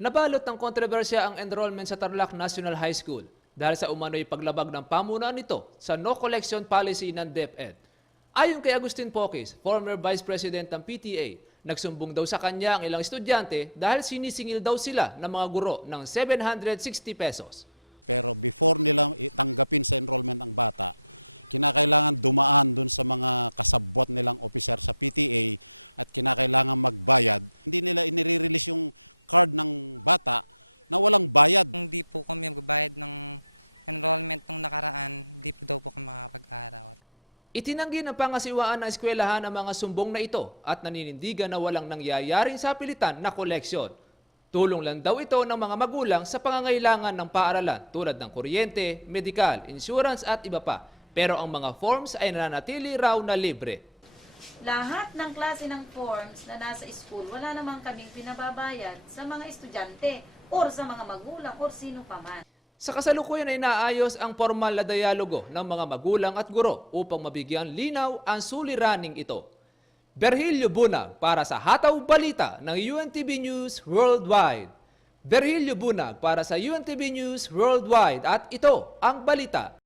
Nabalot ng kontrobersya ang enrollment sa Tarlac National High School dahil sa umano'y paglabag ng pamunuan nito sa no collection policy ng DepEd. Ayon kay Agustin Poquis, former Vice President ng PTA, nagsumbong daw sa kanya ang ilang estudyante dahil sinisingil daw sila ng mga guro ng 760 pesos. Itinanggi ng pangasiwaan ng eskwelahan ang mga sumbong na ito at naninindigan na walang nangyayaring sapilitan na koleksyon. Tulong lang daw ito ng mga magulang sa pangangailangan ng paaralan tulad ng kuryente, medikal, insurance at iba pa. Pero ang mga forms ay nananatili raw na libre. Lahat ng klase ng forms na nasa school, wala namang kaming pinababayad sa mga estudyante or sa mga magulang or sino pa man. Sa kasalukuyan ay inaayos ang formal na dialogo ng mga magulang at guro upang mabigyan linaw ang suliraning ito. Virgilio Bunag para sa Hataw Balita ng UNTV News Worldwide. Virgilio Bunag para sa UNTV News Worldwide at ito ang balita.